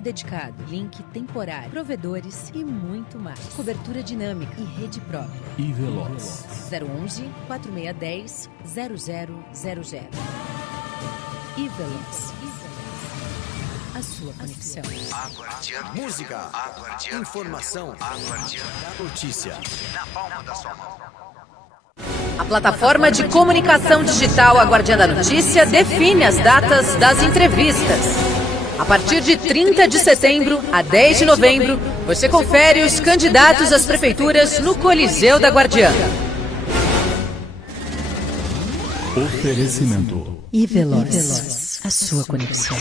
dedicado, link temporário, provedores e muito mais. Cobertura dinâmica e rede própria. E Veloz. 011 4610 0000. E Veloz. A sua conexão. Aguardian. Música. Aguardian. Informação. Aguardian. Notícia. Na palma da sua mão. A plataforma de comunicação digital A Guardiã da Notícia define as datas das entrevistas. A partir de 30 de setembro a 10 de novembro, você confere os candidatos às prefeituras no Coliseu da Guardiã. Oferecimento. E Veloz, a sua conexão.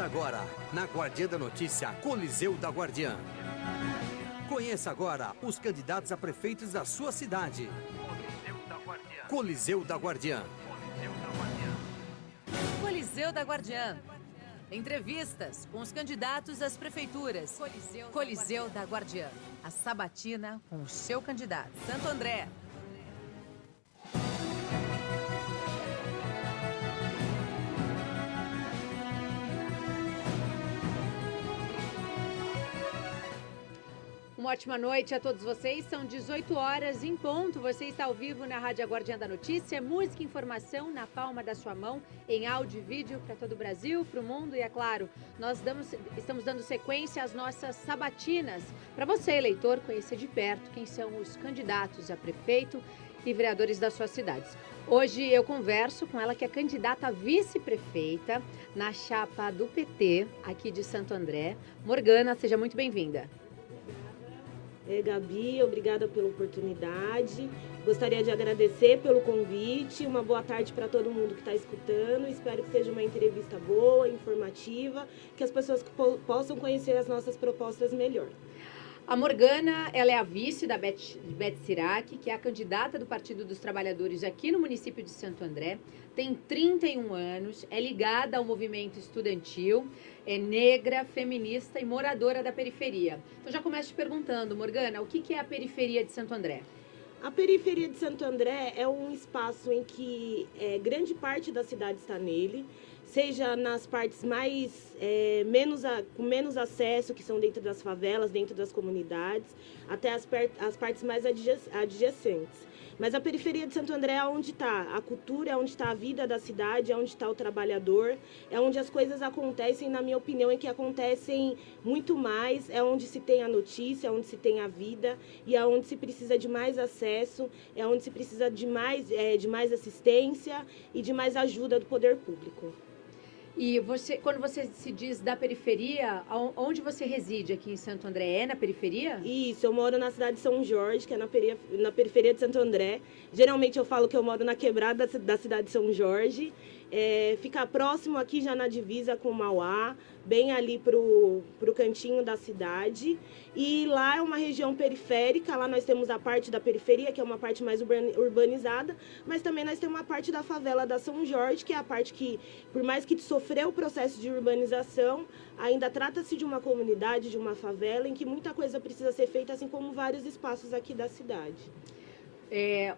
Agora, na Guardiã da Notícia, Coliseu da Guardiã. Conheça agora os candidatos a prefeitos da sua cidade. Coliseu da Guardiã. Coliseu da Guardiã. Entrevistas com os candidatos às prefeituras. Coliseu da Guardiã. A sabatina com o seu candidato. Santo André. Uma ótima noite a todos vocês. São 18 horas em ponto. Você está ao vivo na Rádio Guardiã da Notícia. Música e informação na palma da sua mão, em áudio e vídeo para todo o Brasil, para o mundo. E é claro, nós estamos dando sequência às nossas sabatinas para você, eleitor, conhecer de perto quem são os candidatos a prefeito e vereadores das suas cidades. Hoje eu converso com ela, que é candidata a vice-prefeita na chapa do PT aqui de Santo André. Morgana, seja muito bem-vinda. Gabi, obrigada pela oportunidade. Gostaria de agradecer pelo convite. Uma boa tarde para todo mundo que está escutando. Espero que seja uma entrevista boa, informativa, que as pessoas possam conhecer as nossas propostas melhor. A Morgana, ela é a vice da Beth Sirac, que é a candidata do Partido dos Trabalhadores aqui no município de Santo André. Tem 31 anos, é ligada ao movimento estudantil, é negra, feminista e moradora da periferia. Então já começo te perguntando, Morgana, o que é a periferia de Santo André? A periferia de Santo André é um espaço em que grande parte da cidade está nele, seja nas partes com menos acesso, que são dentro das favelas, dentro das comunidades, até as partes mais adjacentes. Mas a periferia de Santo André é onde está a cultura, é onde está a vida da cidade, é onde está o trabalhador, é onde as coisas acontecem, na minha opinião, em que acontecem muito mais, é onde se tem a notícia, é onde se tem a vida e é onde se precisa de mais acesso, é onde se precisa de mais assistência e de mais ajuda do poder público. E quando você se diz da periferia, onde você reside aqui em Santo André? É na periferia? Isso, eu moro na cidade de São Jorge, que é na periferia de Santo André. Geralmente eu falo que eu moro na quebrada da cidade de São Jorge. Fica próximo aqui já na divisa com Mauá, bem ali pro cantinho da cidade. E lá é uma região periférica, lá nós temos a parte da periferia, que é uma parte mais urbanizada, mas também nós temos uma parte da favela da São Jorge, que é a parte que, por mais que sofreu o processo de urbanização, ainda trata-se de uma comunidade, de uma favela, em que muita coisa precisa ser feita, assim como vários espaços aqui da cidade.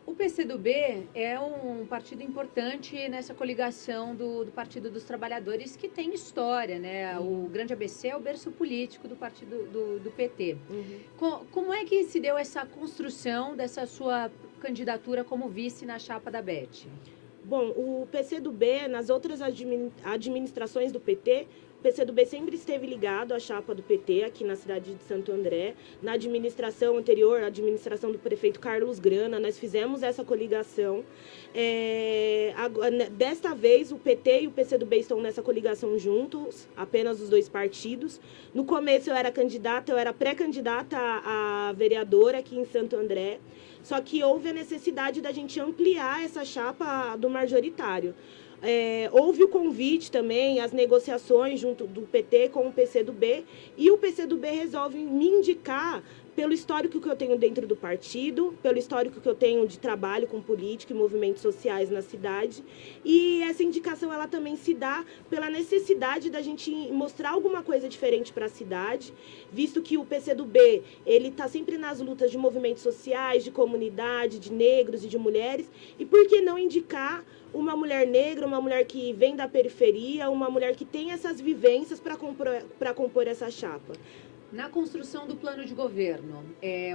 O PCdoB é um partido importante nessa coligação do Partido dos Trabalhadores, que tem história, né? O Grande ABC é o berço político do partido do PT. Como é que se deu essa construção dessa sua candidatura como vice na chapa da Beth? Bom, o PCdoB, nas outras administrações do PT, o PCdoB sempre esteve ligado à chapa do PT aqui na cidade de Santo André. Na administração anterior, a administração do prefeito Carlos Grana, nós fizemos essa coligação. Desta vez, o PT e o PCdoB estão nessa coligação juntos, apenas os dois partidos. No começo eu era pré-candidata a vereadora aqui em Santo André. Só que houve a necessidade da gente ampliar essa chapa do majoritário. houve o convite também, as negociações junto do PT com o PCdoB, e o PCdoB resolve me indicar pelo histórico que eu tenho dentro do partido, pelo histórico que eu tenho de trabalho com política e movimentos sociais na cidade. E essa indicação ela também se dá pela necessidade da gente mostrar alguma coisa diferente para a cidade, visto que o PCdoB ele está sempre nas lutas de movimentos sociais, de comunidade, de negros e de mulheres. E por que não indicar uma mulher negra, uma mulher que vem da periferia, uma mulher que tem essas vivências para compor essa chapa? Na construção do plano de governo,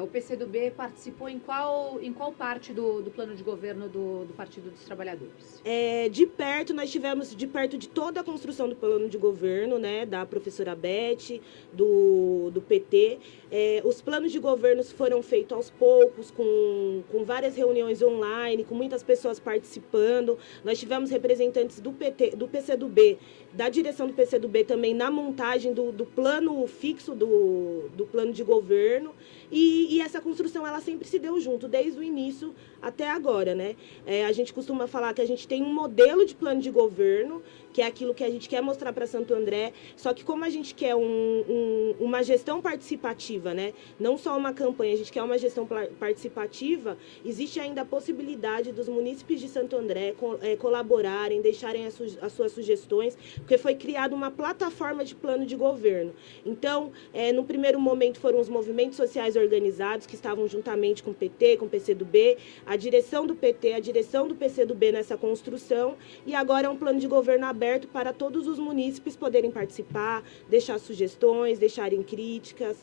o PCdoB participou em qual parte do plano de governo do Partido dos Trabalhadores? De perto, nós tivemos de perto de toda a construção do plano de governo, né, da professora Beth, do PT. Os planos de governo foram feitos aos poucos, com várias reuniões online, com muitas pessoas participando. Nós tivemos representantes do PCdoB, da direção do PCdoB também na montagem do plano fixo do plano de governo, e essa construção ela sempre se deu junto, desde o início até agora, né? A gente costuma falar que a gente tem um modelo de plano de governo, que é aquilo que a gente quer mostrar para Santo André, só que como a gente quer uma gestão participativa, né? Não só uma campanha, a gente quer uma gestão participativa, existe ainda a possibilidade dos munícipes de Santo André colaborarem, deixarem as suas sugestões, porque foi criada uma plataforma de plano de governo. Então, no primeiro momento foram os movimentos sociais organizados, que estavam juntamente com o PT, com o PCdoB, a direção do PT, a direção do PCdoB nessa construção, e agora é um plano de governo aberto para todos os munícipes poderem participar, deixar sugestões, deixarem críticas,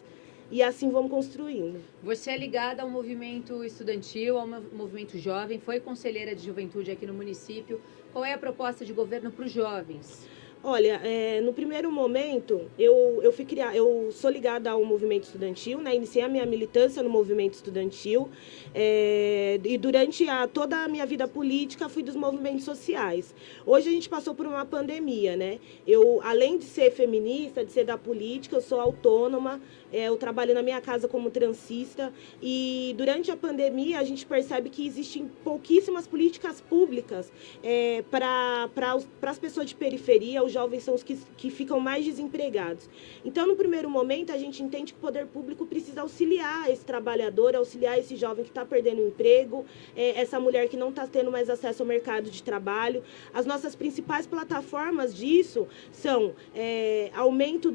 e assim vamos construindo. Você é ligada ao movimento estudantil, ao movimento jovem, foi conselheira de juventude aqui no município. Qual é a proposta de governo para os jovens? Olha, no primeiro momento, eu sou ligada ao movimento estudantil, né? Iniciei a minha militância no movimento estudantil, e durante toda a minha vida política fui dos movimentos sociais. Hoje a gente passou por uma pandemia, né? Eu, além de ser feminista, de ser da política, eu sou autônoma, eu trabalho na minha casa como transista, e durante a pandemia a gente percebe que existem pouquíssimas políticas públicas para as pessoas de periferia. Os jovens são os que ficam mais desempregados. Então, no primeiro momento, a gente entende que o poder público precisa auxiliar esse trabalhador, auxiliar esse jovem que está perdendo o emprego, essa mulher que não está tendo mais acesso ao mercado de trabalho. As nossas principais plataformas disso são aumento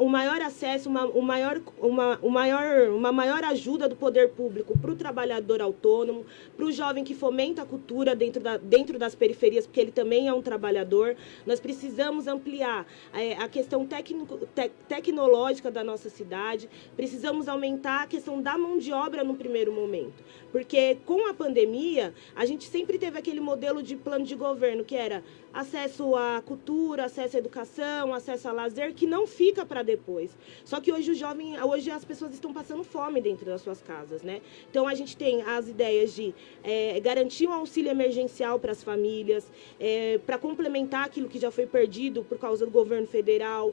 um maior acesso, uma maior ajuda do poder público para o trabalhador autônomo, para o jovem que fomenta a cultura dentro das periferias, porque ele também é um trabalhador. Nós precisamos ampliar a questão tecnológica da nossa cidade, precisamos aumentar a questão da mão de obra no primeiro momento, porque com a pandemia a gente sempre teve aquele modelo de plano de governo que era acesso à cultura, acesso à educação, acesso a lazer, que não fica para depois. Só que hoje hoje as pessoas estão passando fome dentro das suas casas, né? Então a gente tem as ideias de garantir um auxílio emergencial para as famílias, para complementar aquilo que já foi perdido por causa do governo federal,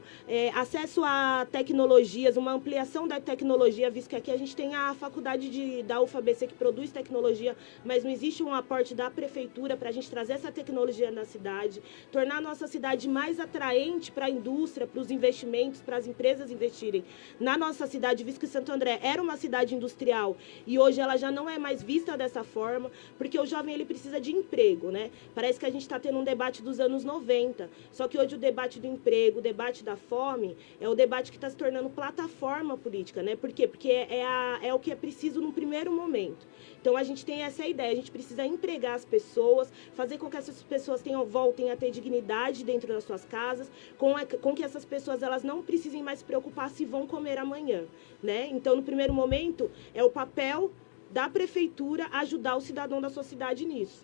acesso a tecnologias, uma ampliação da tecnologia, visto que aqui a gente tem a faculdade da UFABC que produz tecnologia, mas não existe um aporte da prefeitura para a gente trazer essa tecnologia na cidade, tornar a nossa cidade mais atraente para a indústria, para os investimentos, para as empresas investirem na nossa cidade, visto que Santo André era uma cidade industrial e hoje ela já não é mais vista dessa forma, porque o jovem ele precisa de emprego, né? Parece que a gente está tendo um debate dos anos 90, só que hoje o debate do emprego, o debate da fome, é o debate que está se tornando plataforma política, né? Por quê? Porque é o que é preciso no primeiro momento. Então, a gente tem essa ideia, a gente precisa empregar as pessoas, fazer com que essas pessoas voltem a ter dignidade dentro das suas casas, com que essas pessoas elas não precisem mais se preocupar se vão comer amanhã, né? Então, no primeiro momento, é o papel da prefeitura ajudar o cidadão da sua cidade nisso.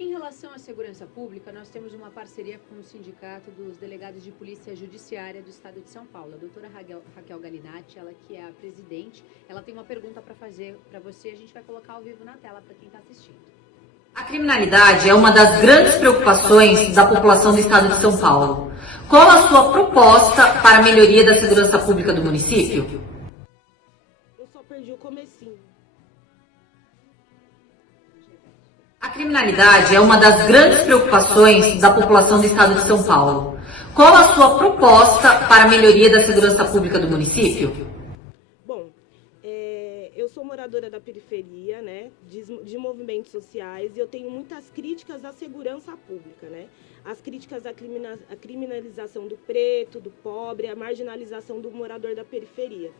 Em relação à segurança pública, nós temos uma parceria com o Sindicato dos Delegados de Polícia Judiciária do Estado de São Paulo. A doutora Raquel Galinatti, ela que é a presidente, ela tem uma pergunta para fazer para você. A gente vai colocar ao vivo na tela para quem está assistindo. A criminalidade é uma das grandes preocupações da população do Estado de São Paulo. Qual a sua proposta para a melhoria da segurança pública do município? Eu só perdi o comecinho. A A criminalidade é uma das grandes preocupações da população do estado de São Paulo. Qual a sua proposta para a melhoria da segurança pública do município? Bom, eu sou moradora da periferia, né, de movimentos sociais, e eu tenho muitas críticas à segurança pública, né? As críticas à criminalização do preto, do pobre, à marginalização do morador da periferia.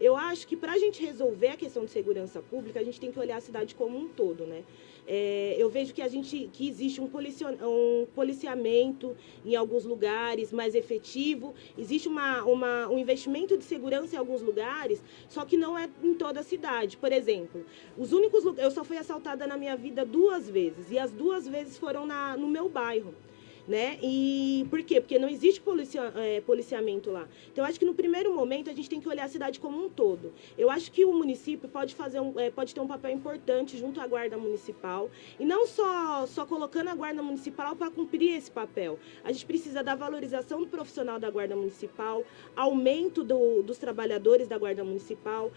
Eu acho que para a gente resolver a questão de segurança pública, a gente tem que olhar a cidade como um todo, né? Eu vejo que existe um policiamento em alguns lugares mais efetivo, existe um investimento de segurança em alguns lugares, só que não é em toda a cidade. Por exemplo, eu só fui assaltada na minha vida 2 vezes, e as 2 vezes foram no meu bairro. Né? E por quê? Porque não existe policiamento lá. Então, eu acho que no primeiro momento a gente tem que olhar a cidade como um todo. Eu acho que o município pode ter um papel importante junto à Guarda Municipal, e não só colocando a Guarda Municipal para cumprir esse papel. A gente precisa da valorização do profissional da Guarda Municipal, aumento dos trabalhadores da Guarda Municipal,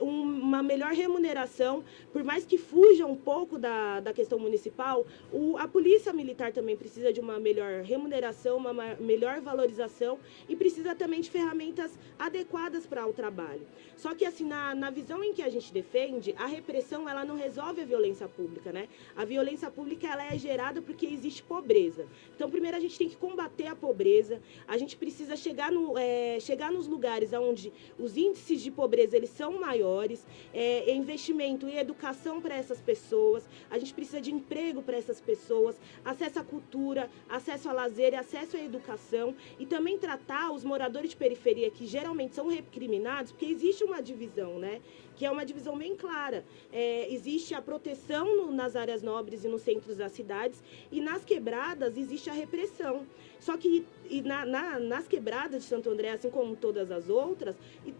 uma melhor remuneração, por mais que fuja um pouco da questão municipal, a Polícia Militar também precisa de uma melhor remuneração, uma melhor valorização, e precisa também de ferramentas adequadas para o trabalho. Só que, assim, na visão em que a gente defende, a repressão, ela não resolve a violência pública, né? A violência pública, ela é gerada porque existe pobreza. Então, primeiro a gente tem que combater a pobreza, a gente precisa chegar nos lugares onde os índices de pobreza, eles são maiores, investimento e educação para essas pessoas, a gente precisa de emprego para essas pessoas, acesso à cultura, acesso a lazer e acesso à educação, e também tratar os moradores de periferia, que geralmente são recriminados, porque existe uma divisão, né? Que é uma divisão bem clara. Existe a proteção nas áreas nobres e nos centros das cidades, e nas quebradas existe a repressão. Só que nas quebradas de Santo André, assim como todas as outras,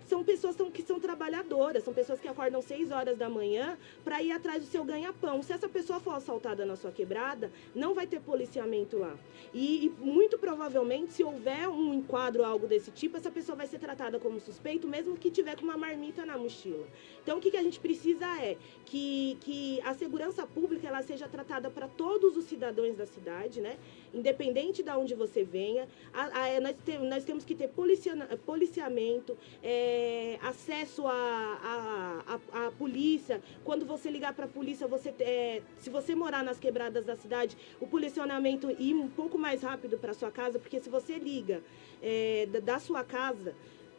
são pessoas que são trabalhadoras, são pessoas que acordam 6 horas da manhã para ir atrás do seu ganha-pão. Se essa pessoa for assaltada na sua quebrada, não vai ter policiamento lá. E muito provavelmente, se houver um enquadro ou algo desse tipo, essa pessoa vai ser tratada como suspeito, mesmo que tiver com uma marmita na mochila. Então, o que a gente precisa é que a segurança pública, ela seja tratada para todos os cidadãos da cidade, né? Independente de onde você venha. Nós temos que ter policiamento, acesso à polícia. Quando você ligar para a polícia, se você morar nas quebradas da cidade, o policionamento ir um pouco mais rápido para sua casa, porque se você liga da sua casa,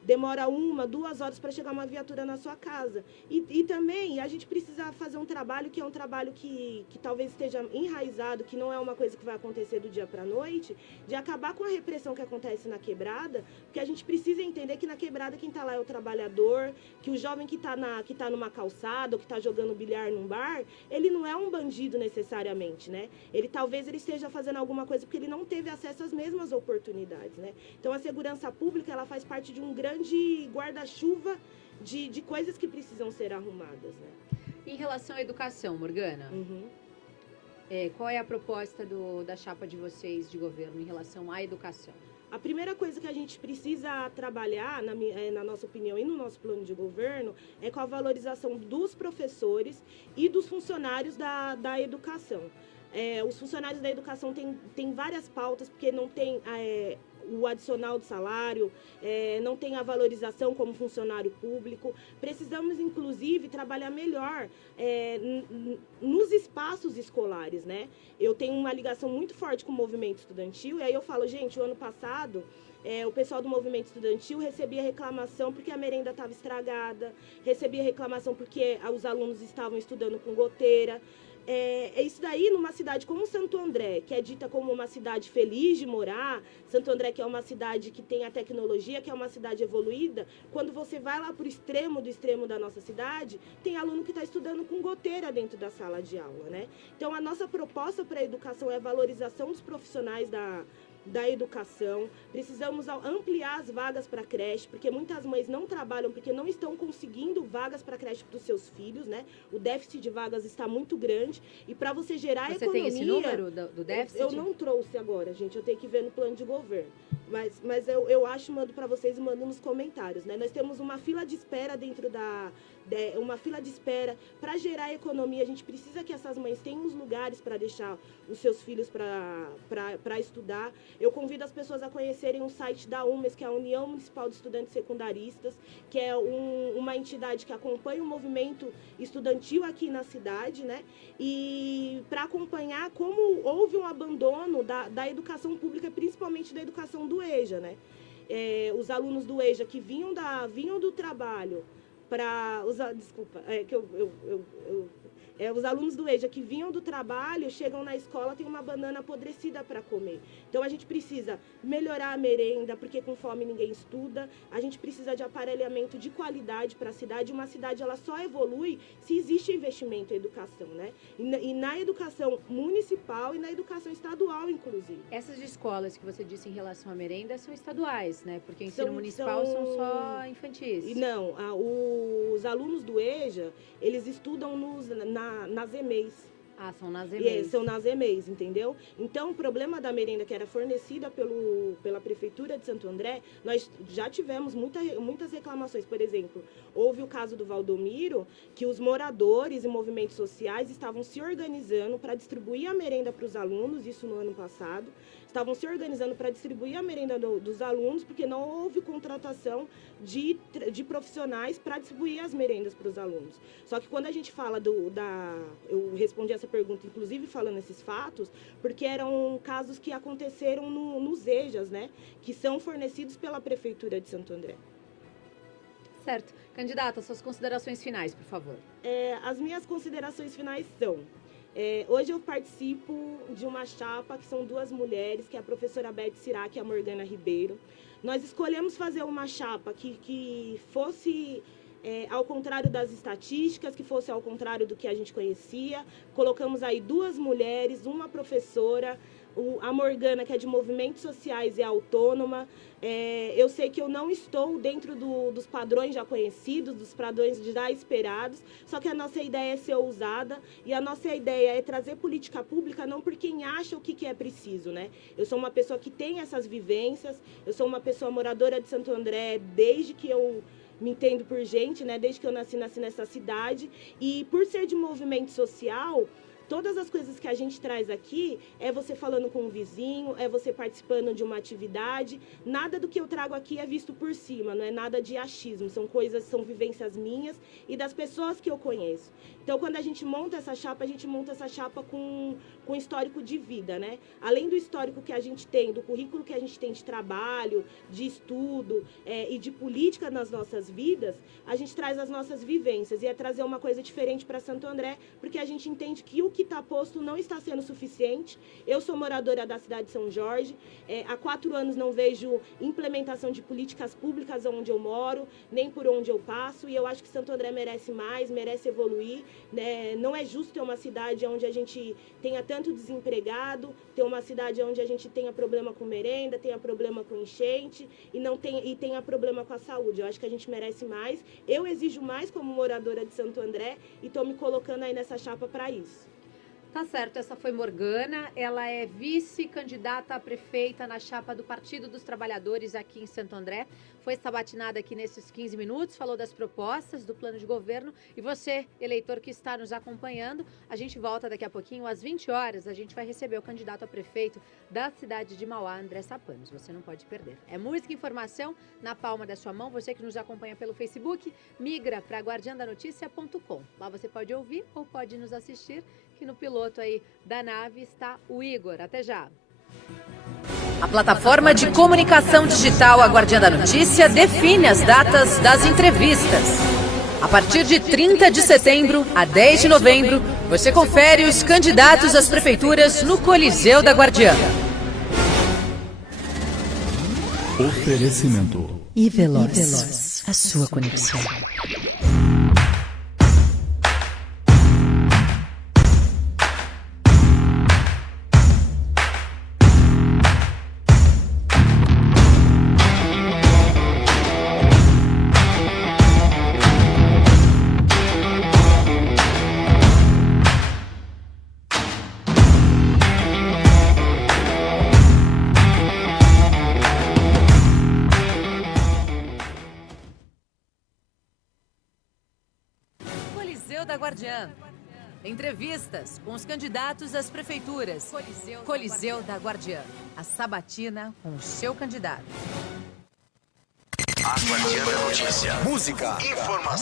demora 1, 2 horas para chegar uma viatura na sua casa. E também a gente precisa fazer um trabalho que é um trabalho que talvez esteja enraizado, que não é uma coisa que vai acontecer do dia para a noite, de acabar com a repressão que acontece na quebrada, porque a gente precisa entender que na quebrada quem está lá é o trabalhador, que o jovem que está numa calçada ou que está jogando bilhar num bar, ele não é um bandido necessariamente, né? Talvez ele esteja fazendo alguma coisa porque ele não teve acesso às mesmas oportunidades, né? Então, a segurança pública, ela faz parte de um grande guarda-chuva de coisas que precisam ser arrumadas, né? Em relação à educação, Morgana, qual é a proposta da chapa de vocês de governo em relação à educação? A primeira coisa que a gente precisa trabalhar, na nossa opinião e no nosso plano de governo, é com a valorização dos professores e dos funcionários da educação. Os funcionários da educação têm várias pautas, porque não tem o adicional de salário, não tem a valorização como funcionário público. Precisamos, inclusive, trabalhar melhor nos espaços escolares, né? Eu tenho uma ligação muito forte com o movimento estudantil, e aí eu falo, gente, o ano passado, o pessoal do movimento estudantil recebia reclamação porque a merenda estava estragada, recebia reclamação porque os alunos estavam estudando com goteira. Isso daí, numa cidade como Santo André, que é dita como uma cidade feliz de morar, Santo André, que é uma cidade que tem a tecnologia, que é uma cidade evoluída, quando você vai lá para o extremo do extremo da nossa cidade, tem aluno que está estudando com goteira dentro da sala de aula, né? Então, a nossa proposta para a educação é a valorização dos profissionais da educação. Precisamos ampliar as vagas para creche, porque muitas mães não trabalham porque não estão conseguindo vagas para creche para os seus filhos, né? O déficit de vagas está muito grande, e para você gerar economia... Você tem esse número do déficit? Eu não trouxe agora, gente, eu tenho que ver no plano de governo. Mas eu acho, mando para vocês e mando nos comentários, né? Nós temos uma fila de espera dentro uma fila de espera para gerar economia. A gente precisa que essas mães tenham os lugares para deixar os seus filhos para estudar. Eu convido as pessoas a conhecerem o site da UMES, que é a União Municipal de Estudantes Secundaristas, que é uma entidade que acompanha o movimento estudantil aqui na cidade, né? E para acompanhar como houve um abandono da educação pública, principalmente da educação do EJA, né? Os alunos do EJA que vinham do trabalho para usar, desculpa, os alunos do EJA que vinham do trabalho, chegam na escola, tem uma banana apodrecida para comer. Então, a gente precisa melhorar a merenda, porque com fome ninguém estuda. A gente precisa de aparelhamento de qualidade para a cidade. Uma cidade, ela só evolui se existe investimento em educação, né? E na educação municipal e na educação estadual, inclusive. Essas escolas que você disse em relação à merenda são estaduais, né? Porque o ensino municipal são só infantis. Não, os alunos do EJA, eles estudam nas EMEIs. Ah, são nas EMEIs. São nas EMEIs, entendeu? Então, o problema da merenda que era fornecida pela Prefeitura de Santo André, nós já tivemos muitas reclamações. Por exemplo, houve o caso do Valdomiro, que os moradores e movimentos sociais estavam se organizando para distribuir a merenda para os alunos, isso no ano passado. Estavam se organizando para distribuir a merenda dos alunos, porque não houve contratação de profissionais para distribuir as merendas para os alunos. Só que quando a gente fala eu respondi essa pergunta, inclusive falando esses fatos, porque eram casos que aconteceram nos EJAs, né? Que são fornecidos pela Prefeitura de Santo André. Certo. Candidata, suas considerações finais, por favor. As minhas considerações finais são... hoje eu participo de uma chapa que são duas mulheres, que é a professora Beth Sirac e a Morgana Ribeiro. Nós escolhemos fazer uma chapa que fosse ao contrário das estatísticas, que fosse ao contrário do que a gente conhecia. Colocamos aí duas mulheres, uma professora, a Morgana, que é de movimentos sociais e é autônoma. Eu sei que eu não estou dentro dos padrões já conhecidos, dos padrões já esperados, só que a nossa ideia é ser ousada e a nossa ideia é trazer política pública não por quem acha o que é preciso, né? Eu sou uma pessoa que tem essas vivências, eu sou uma pessoa moradora de Santo André desde que eu me entendo por gente, né? Desde que eu nasci nessa cidade, e por ser de movimento social, todas as coisas que a gente traz aqui é você falando com um vizinho, é você participando de uma atividade. Nada do que eu trago aqui é visto por cima, não é nada de achismo. São vivências minhas e das pessoas que eu conheço. Então, quando a gente monta essa chapa com histórico de vida, né? Além do histórico que a gente tem, do currículo que a gente tem de trabalho, de estudo e de política nas nossas vidas, a gente traz as nossas vivências e é trazer uma coisa diferente para Santo André, porque a gente entende que o que está posto não está sendo suficiente. Eu sou moradora da cidade de São Jorge, há 4 anos não vejo implementação de políticas públicas onde eu moro, nem por onde eu passo, e eu acho que Santo André merece mais, merece evoluir, né? Não é justo ter uma cidade onde a gente tenha tanto desempregado, ter uma cidade onde a gente tenha problema com merenda, tenha problema com enchente e tenha problema com a saúde. Eu acho que a gente merece mais. Eu exijo mais como moradora de Santo André e estou me colocando aí nessa chapa para isso. Tá certo, essa foi Morgana, ela é vice-candidata a prefeita na chapa do Partido dos Trabalhadores aqui em Santo André. Foi sabatinada aqui nesses 15 minutos, falou das propostas do plano de governo. E você, eleitor que está nos acompanhando, a gente volta daqui a pouquinho, às 20 horas, a gente vai receber o candidato a prefeito da cidade de Mauá, André Sapanos. Você não pode perder. É música e informação na palma da sua mão. Você que nos acompanha pelo Facebook, migra para guardiandanoticia.com. Lá você pode ouvir ou pode nos assistir, que no piloto aí da nave está o Igor. Até já! A plataforma de comunicação digital A Guardiã da Notícia define as datas das entrevistas. A partir de 30 de setembro a 10 de novembro, você confere os candidatos às prefeituras no Coliseu da Guardiã. Oferecimento E Veloz, a sua conexão. Coliseu da Guardiã. Entrevistas com os candidatos às prefeituras. Coliseu da Guardiã. A sabatina com o seu candidato. A Guardiã da Notícia. Música, informação.